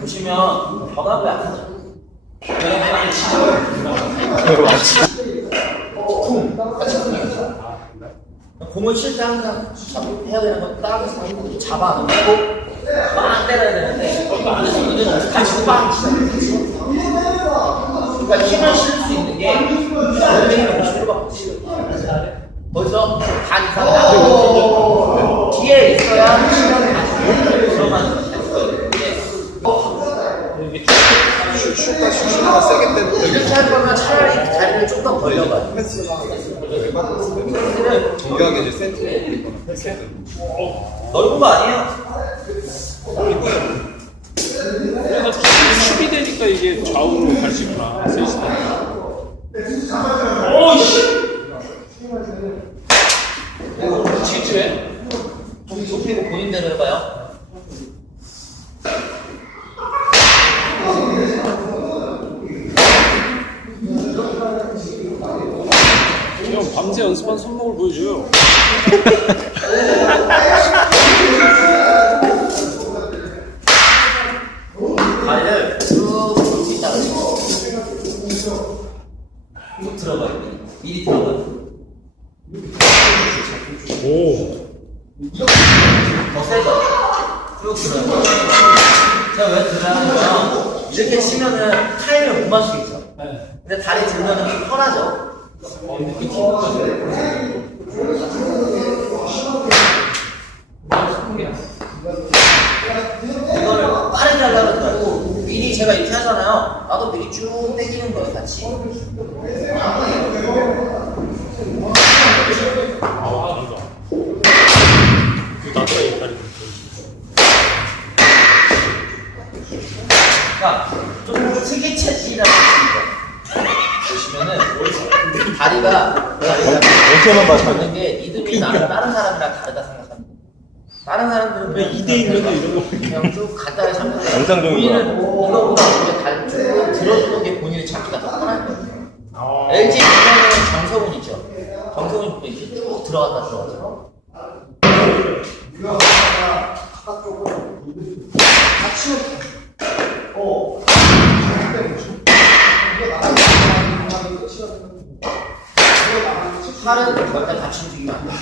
보시면 치죠. 쿵, 같이 쿵이죠. 공을 칠 때 항상 잡- 해야 되는 건딱 잡아 놓고 빵 때려야 되는데 안에서 같이 빵 치는 그러니까 힘을 실을 수 있는 게 원래는 50kg밖에 못 치거든요. 벌써 반 이상 나가고 뒤에 있어야 시간이 아주 들어가는 슈가 슈가 세게 때문에 이렇게 할 거면 차라리 다리를 좀 정교하게 이제 센터 넓은 거 아니에요? 그래서 슈비 되니까 이게 좌우로 갈 수 있구나. 셋이 다. 질주해? 좀 높이고 본인대로 해봐요. 형 밤새 연습한 손목을 보여줘요. 다리를 쭉 이렇게 있다가 쭉 들어가요. 미리 들어가요. 오. 더 세죠? 쭉 들어요. 제가 왜 들어가냐면 이렇게 치면은 타임을 못 맞추겠죠. 근데 다리 들면은 좀 편하죠. 이거를 빠르게 하려고 하더라도 미리 제가 이렇게 하잖아요. 나도 쭉 당기는 거예요, 같이. 그러니까 좀 특이 체질이라고 있습니다. 보시면은 다리가 어깨만 봐도 걷는 게 리듬이 나는 다른 사람이랑 다르다 생각합니다. 다른 사람들은 왜 2대1인데 이런 거 그냥 쭉 간단히 잡는데 양상종인 본인은 이거보다 다리 쭉 들어주는 게 본인의 잡기가 더 편한 거예요. LG 이번에는. 정성훈 보면 이렇게 쭉 들어갔다 들어가죠. 팔은 절대 같이 움직이면 안 돼.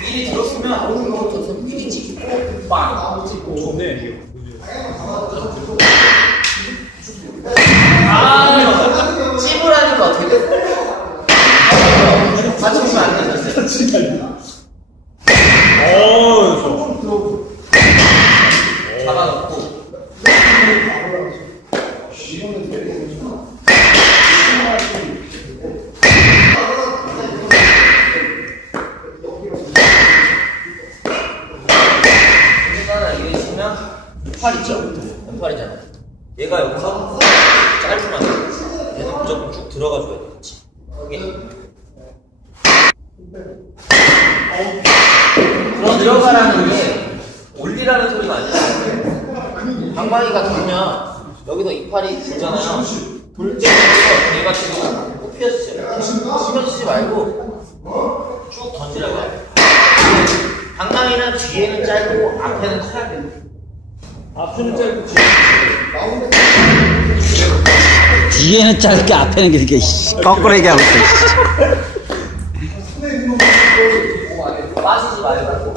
미리 들었으면 이거부터 미리 찍고 빵 찍고 좋네, 이게. 아 찝으라니까 어떻게 돼? 맞추면 안 되는데 어, 좋아. 잡아놓고 우리나라 이거 있으면 팔 있죠? 왼팔이잖아요 얘가 여기서 안 돼. 얘는 무조건 쭉 들어가 줘야 돼 그치? 여기 더 들어가라는 게 올리라는 소리가 아니야 방망이가 돌면 여기서 이 팔이 불잖아요 돌 때부터 얘가 지금 꼽혀지죠 신경 쓰지 말고 쭉 던지라고 해요 방망이는 뒤에는 짧고 앞에는 커야 돼요 앞에는 짧고 뒤에는 짧게 앞에는 이렇게 씨, 거꾸로 얘기하고 있어. 씨. 빠지지 말고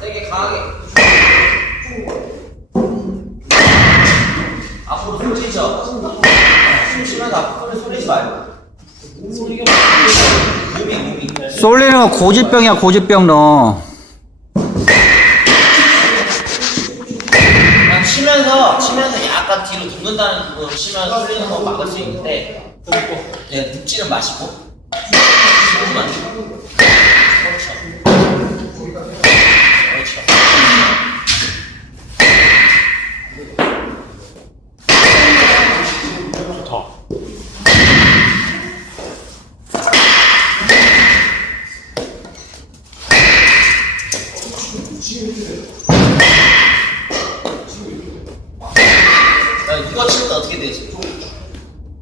세게 강하게 앞으로 숨 쉬죠 숨 쉬면서 앞으로 소리지 말고 소리가 쏠리는 건 고질병이야 고질병 너. 그냥 치면서 치면서 뒤로 눕는다는 그거 치면 쏠리는 거 막을 수 있는데 예, 눕지는 마시고 조금만 그렇죠. 그렇죠. 좋다. 야, 이거 치면 어떻게 되지?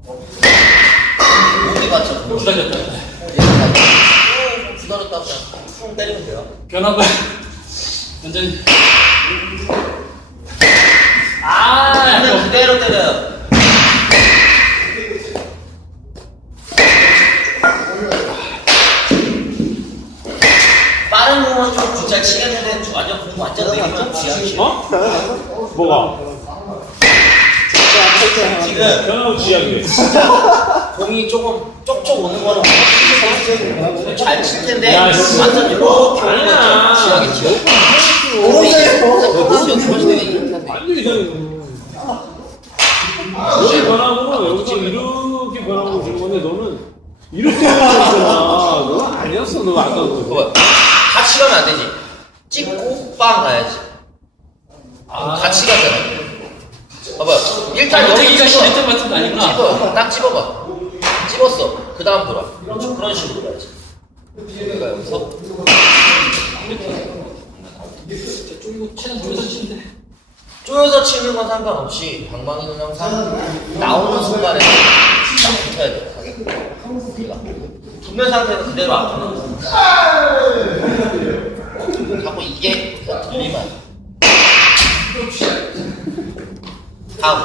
어디 맞죠? 기다렸다. 기다렸다 그냥 쿵 때리면 돼요. 변화가 완전히. 아, 그냥 그대로 때려요. 빠른 공은 좀 굿잘 치겠는데 완전 공 완전 내리면 지하시 어? 뭐가? 지금. 공이 조금 쪽쪽 오는 거는 잘칠 텐데 야, 씨. 완전 이렇게 오는 아니야. 거죠. 지하게. 오른쪽 이렇게 하세요. 완전히 이상해. 너의 변화구는 여기서 이렇게 변화구 주는 건데 너는 이렇게 변화구잖아. 너 아니었어, 너 아까 그거. 뭐 같이 가면 안 되지. 찍고 빵 가야지. 같이 가잖아. 봐봐요. 일단 여기 찍어. 같은 거 아니구나. 찍어. 딱 집어봐. 집었어. 그 다음 돌아. 그렇죠. 그런 식으로 가야지. 그러니까 여기서 쪼여서 치는 건 상관없이 방망이는 항상 나오는 순간에 딱 붙어야 돼. 가게. 붙는 상태는 그대로 앞으로. 자꾸 이게 들리면 안 돼. 다음.